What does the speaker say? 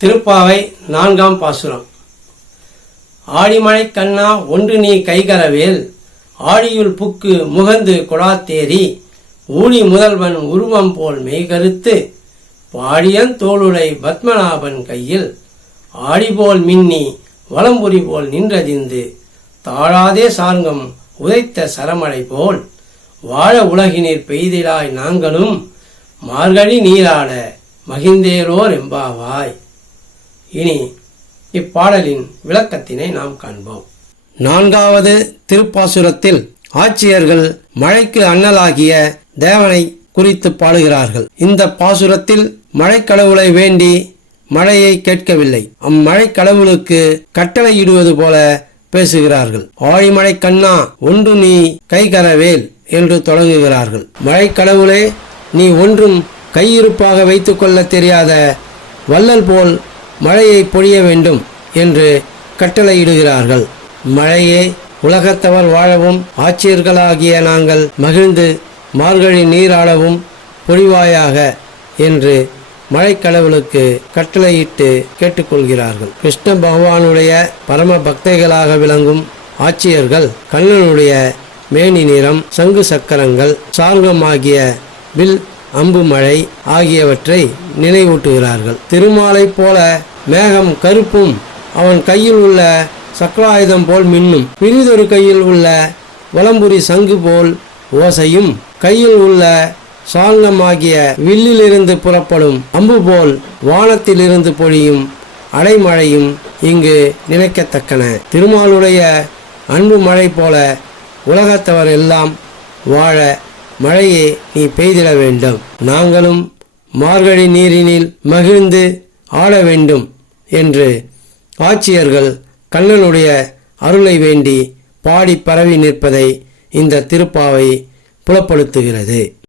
திருப்பாவை நான்காம் பாசுரம். ஆடிமழை கண்ணா ஒன்று நீ கைகரவேல் ஆடியுள் புக்கு முகந்து கொடாத்தேரி ஊழி முதல்வன் உருவம் போல் மெய்கருத்து பாடியன் தோளுடை பத்மநாபன் கையில் ஆடிபோல் மின்னி வலம்புரி போல் நின்றதிந்து தாழாதே சார்ங்கம் உதைத்த சரமழை போல் வாழ உலகினீர் பெய்திலாய் நாங்களும் மார்கழி நீராட மகிழ்ந்தேரோர் எம்பாவாய். இனி இப்பாடலின் விளக்கத்தினை நாம் காண்போம். நான்காவது திருப்பாசுரத்தில் ஆட்சியர்கள் மழைக்கு அண்ணலாகிய தேவனை குறித்து பாடுகிறார்கள். இந்த பாசுரத்தில் மழைக்கடவுளை வேண்டி மழையை கேட்கவில்லை. அம்மழை கடவுளுக்கு கட்டளையிடுவது போல பேசுகிறார்கள். ஆழிமழை கண்ணா ஒன்று நீ கைகரவேல் என்று தொடங்குகிறார்கள். மழை கடவுளே நீ ஒன்றும் கையிருப்பாக வைத்துக்கொள்ள தெரியாத வள்ளல் போல் மழையை பொழிய வேண்டும் என்று கட்டளையிடுகிறார்கள். மழையே உலகத்தவர் வாழவும் ஆட்சியர்களாகிய நாங்கள் மகிழ்ந்து மார்கழி நீராடவும் பொழிவாயாக என்று மழைக்கடவுளுக்கு கட்டளையிட்டு கேட்டுக்கொள்கிறார்கள். கிருஷ்ண பகவானுடைய பரம பக்தைகளாக விளங்கும் ஆட்சியர்கள் கண்ணனுடைய மேனி நிறம் சங்கு சக்கரங்கள் சார்கமாகிய வில் அம்பு மழை ஆகியவற்றை நினைவூட்டுகிறார்கள். திருமாலைப் போல மேகம் கருப்பும் அவன் கையில் உள்ள சக்கராயுதம் போல் மின்னும். பிரிதொரு கையில் உள்ள வலம்புரி சங்கு போல் ஓசையும் கையில் உள்ள சாங்கமாகிய வில்லிலிருந்து புறப்படும் அம்பு போல் வானத்திலிருந்து பொழியும் அடைமழையும் இங்கு நினைக்கத்தக்கன. திருமாலுடைய அன்பு மழை போல உலகத்தவர் எல்லாம் வாழ மழையே நீ பெய்திட வேண்டும். நாங்களும் மார்கழி நீரினில் மகிழ்ந்து ஆட வேண்டும் என்று ஆட்சியர்கள் கண்ணனுடைய அருளை வேண்டி பாடி பரவி நிற்பதை இந்த திருப்பாவை புலப்படுத்துகிறது.